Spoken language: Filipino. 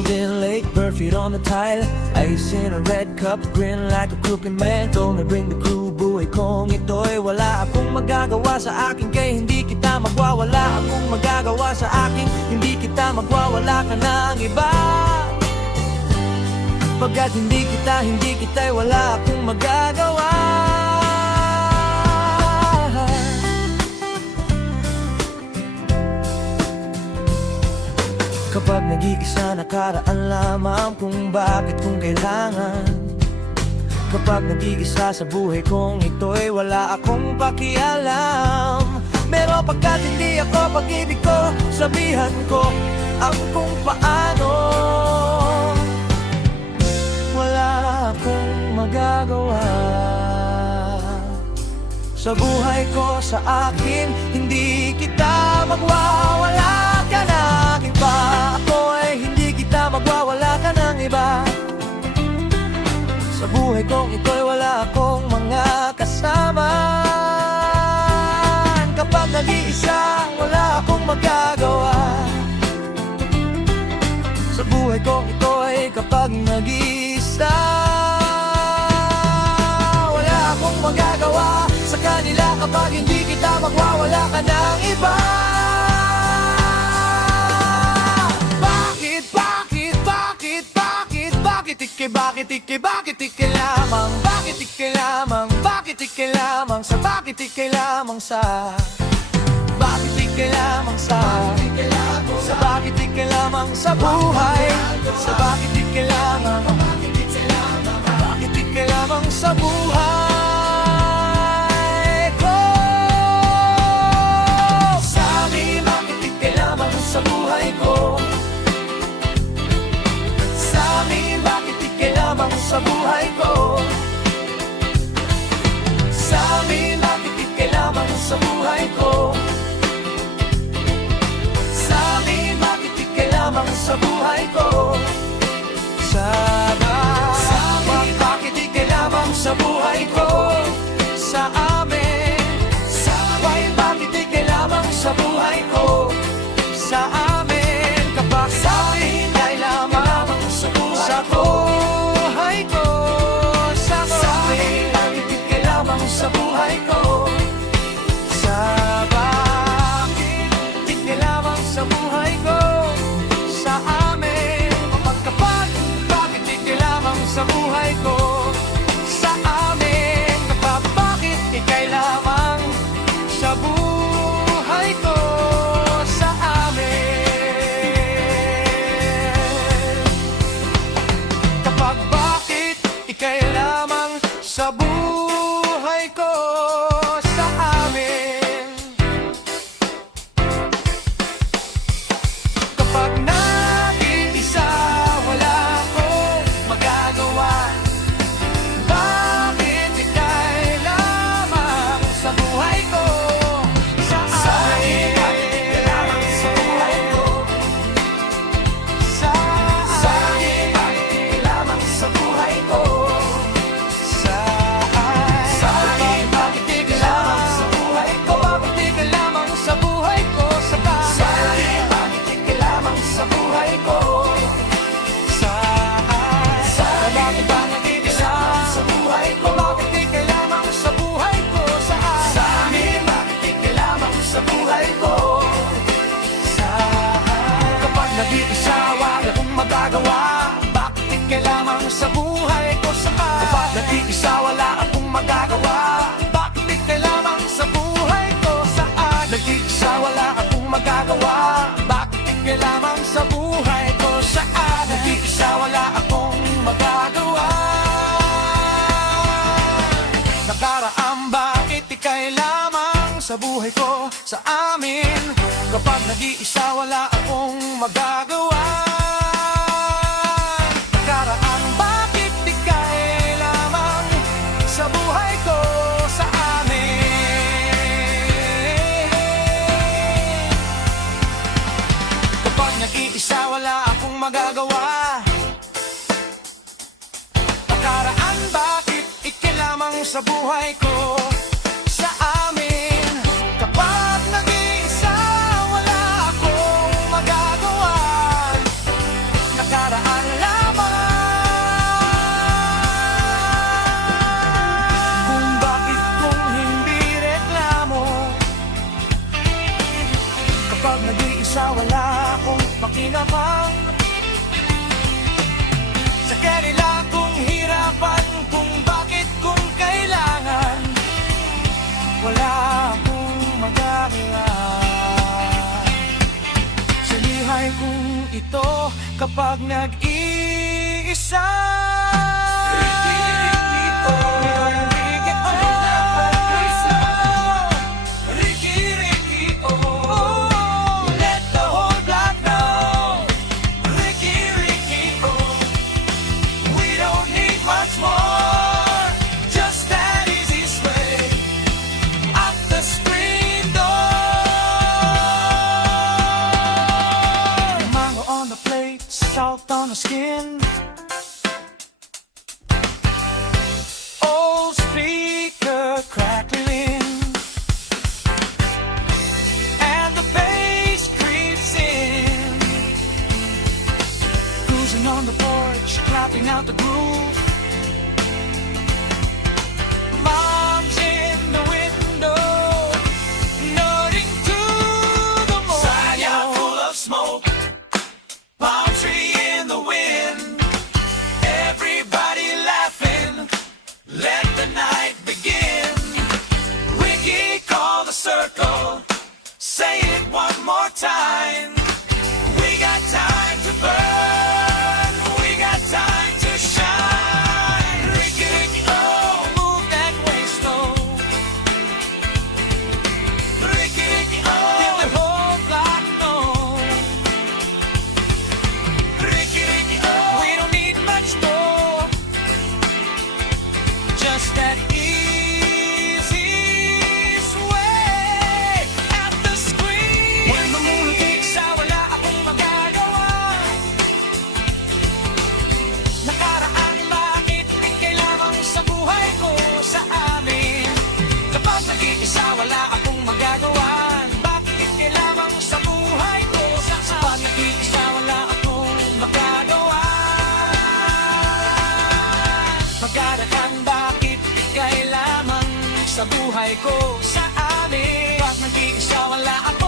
golden lake, bare feet on the tile. Ice in a red cup, grin like a crooked man. Don't bring the crew, buhay kong ito'y wala akong magagawa sa akin, kaya hindi kita magwawala. Akong magagawa sa akin, hindi kita magwawala ka ng iba. Pagkat hindi kita'y wala akong magagawa. Kapag nag-iisa, nakaraan lamang kung bakit kung kailangan. Kapag nag-iisa sa buhay kong ito'y wala akong pakialam. Pero pagkat hindi ako pag-ibig ko, sabihan ko ang kung paano. Wala akong magagawa. Sa buhay ko, sa akin, hindi kita magwawala ka na aking pa. Ako ay hindi kita magwawala ka ng iba. Sa buhay kong ito'y wala akong mga kasama. Kapag nag-iisa, wala akong magagawa. Sa buhay kong ito'y kapag nag-iisa, wala akong magagawa sa kanila. Kapag hindi kita magwawala ka ng iba. Bakit ikay lamang? Bakit ikay lamang? Bakit ikay lamang? Sa bakit ikay lamang sa? Bakit ikay lamang sa? Sa bakit ikay lamang sa buhay? Sa bakit ikay lamang? Bakit ikay lamang sa buhay ko? Sa akin, bakit ikay lamang sa buhay ko? Sa amin, bakit ikay lamang sa buhay ko? Sa amin, bakit ikay lamang sa buhay ko? Sa amin, bakit ikay lamang sa buhay ko? Sa amin, bakit ikay lamang sa buhay ko? Sa amin, bakit ikay lamang sa buhay ko? Sa amin, kapag sa amin ay lamang sa buhay ko. Sa amin, bakit ikay lamang sa buhay ko? Sa bakit ikay lamang sa buhay ko? Sa amin, kapag bakit ikay lamang sa buhay ko? Sa amin, kapag bakit ikay lamang sa buhay ko? Sa amin, kapag bakit ikay lamang sa buhay ko? Sa amin, kapag nag-iisa, wala akong magagawa. Bakit ikay lamang sa buhay ko? Sa amin, bakit ikay lamang sa buhay ko? Sa amin, bakit ikay lamang sa buhay ko? Sa amin, bakit ikay lamang sa buhay ko? Bakit ikay lamang sa buhay ko? Sa amin, bakit ikay lamang sa buhay ko? Sa bakit ba nag-iisa sa buhay ko? Bakit ikay lamang sa buhay ko? Sa amin, bakit ikay lamang sa buhay ko? Kapag nag-iisa, wala akong magagawa. Bakit ikay lamang sa buhay ko? Kapag nag-iisa, wala akong magagawa. Bakit ikay lamang sa buhay ko? Nag-iisa, wala akong magagawa. Bakit ikay lamang sa buhay ko? Nag-iisa, wala akong magagawa. Nakaraan, bakit ikay lamang sa buhay ko? Sa amin, kapag nag-iisa, wala akong magagawa. Nakaraan, bakit ikay lamang sa buhay ko? Sa amin, kapag nag-iisa, wala akong magagawa. Nakaraan, bakit ikay lamang sa buhay ko? Sa amin, kapag nag-iisa, wala akong magagawa. Nakaraan, magawa. Sa lihay kong ito, kapag nag-iisa, Ricky, oh, let the whole block know. Ricky, oh, we don't need much more, just that easy sway out the screen door. Mango on the plate, salt on the skin. Old speaker crackling, and the bass creeps in. Cruising on the porch, clapping out the groove. Mom's in the window, nodding to the moon. Saya full of smoke, palm tree in the wind. Everybody laughing, let the night begin. Ricky, call the circle, say it one more time. We got time to burn, we got time to shine. Ricky, oh, move that way slow. Ricky, oh, till the whole block know. Ricky, oh, we don't need much more, just that easy sway at the screen. When the moon kicks out, wala akong magagawa. Nakaraan, bakit ikay lamang sa buhay ko, sa amin? Kapag nag-iisa, wala akong magagawa. Bakit ikay lamang sa buhay ko, sa amin? Kapag nag-iisa, wala akong magagawa. Magdadakan, bakit ikay lamang sa buhay ko,